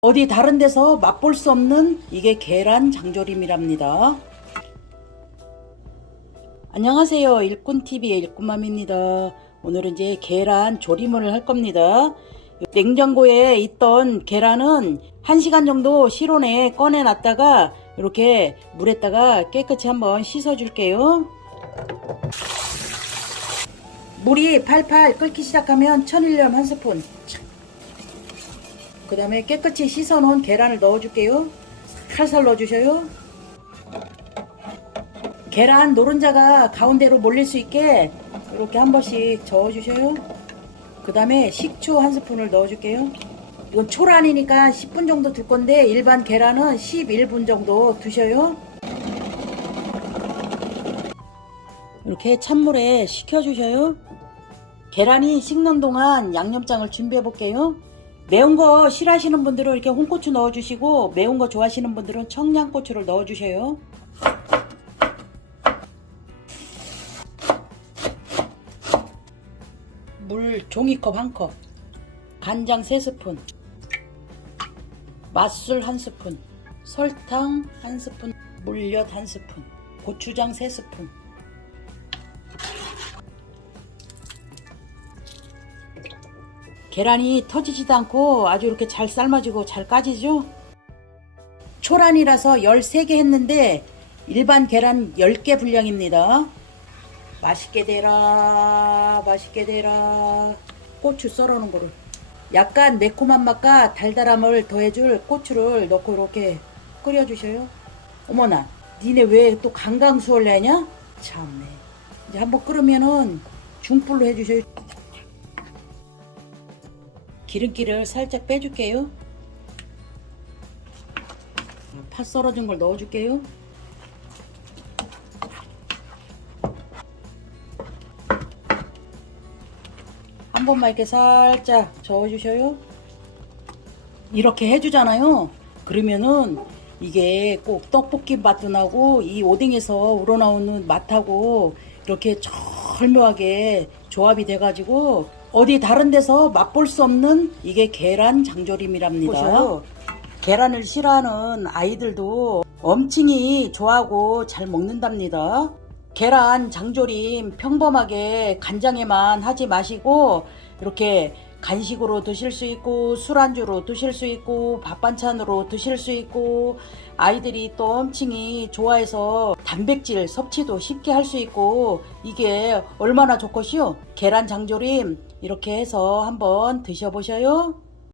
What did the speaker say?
어디 다른 데서 맛볼 수 없는 이게 계란 장조림이랍니다. 안녕하세요. 일꾼TV의 일꾼맘입니다. 오늘은 이제 계란 조림을 할 겁니다. 냉장고에 있던 계란은 1시간 정도 실온에 꺼내놨다가 이렇게 물에다가 깨끗이 한번 씻어줄게요. 물이 팔팔 끓기 시작하면 천일염 한 스푼. 그 다음에 깨끗이 씻어놓은 계란을 넣어줄게요. 살살 넣어주셔요. 계란 노른자가 가운데로 몰릴 수 있게 이렇게 한 번씩 저어주셔요. 그 다음에 식초 한 스푼을 넣어줄게요. 이건 초란이니까 10분 정도 둘 건데 일반 계란은 11분 정도 두셔요. 이렇게 찬물에 식혀주셔요. 계란이 식는 동안 양념장을 준비해 볼게요. 매운 거 싫어하시는 분들은 이렇게 홍고추 넣어주시고 매운 거 좋아하시는 분들은 청양고추를 넣어주셔요. 물 종이컵 한 컵, 간장 3스푼, 맛술 1스푼, 설탕 1스푼, 물엿 1스푼, 고추장 3스푼, 계란이 터지지도 않고 아주 이렇게 잘 삶아지고 잘 까지죠? 초란이라서 13개 했는데 일반 계란 10개 분량입니다. 맛있게 되라 맛있게 되라 고추 썰어놓은 거를 약간 매콤한 맛과 달달함을 더해줄 고추를 넣고 이렇게 끓여주셔요. 어머나 니네 왜 또 강강수월래냐? 참네 이제 한번 끓으면은 중불로 해주셔요. 기름기를 살짝 빼줄게요. 파 썰어준 걸 넣어줄게요. 한 번만 이렇게 살짝 저어주셔요. 이렇게 해주잖아요. 그러면은 이게 꼭 떡볶이 맛도 나고 이 오뎅에서 우러나오는 맛하고 이렇게 절묘하게 조합이 돼가지고 어디 다른 데서 맛볼 수 없는 이게 계란 장조림이랍니다. 보셔요. 계란을 싫어하는 아이들도 엄청이 좋아하고 잘 먹는답니다. 계란 장조림 평범하게 간장에만 하지 마시고 이렇게 간식으로 드실 수 있고 술안주로 드실 수 있고 밥 반찬으로 드실 수 있고 아이들이 또 엄청이 좋아해서 단백질 섭취도 쉽게 할 수 있고 이게 얼마나 좋것이요 계란 장조림 이렇게 해서 한번 드셔보셔요